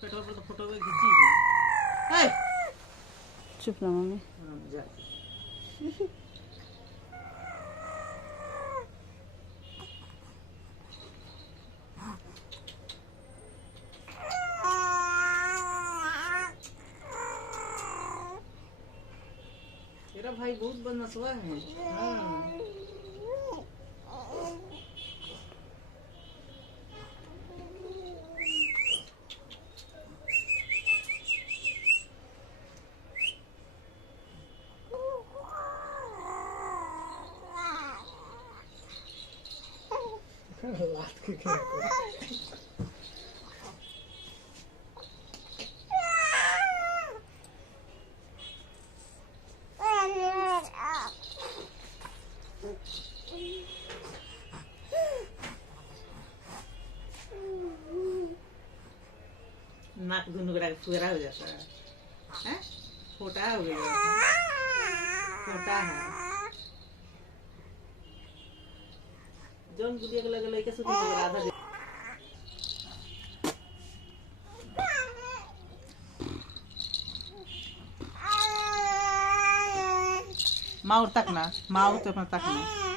Petrol पर तो photo में खींची है। चुप ना मम्मी। जा तेरा भाई बहुत बदमाशवा है। हाँ। लात के क्या नाक दोनों का फुरा हो जाता है, छोटा हो गया, छोटा है। जौन गुड़िया के लगे लइका सुधी के आधा दे माउर तक ना, माउर तो अपना तक ना।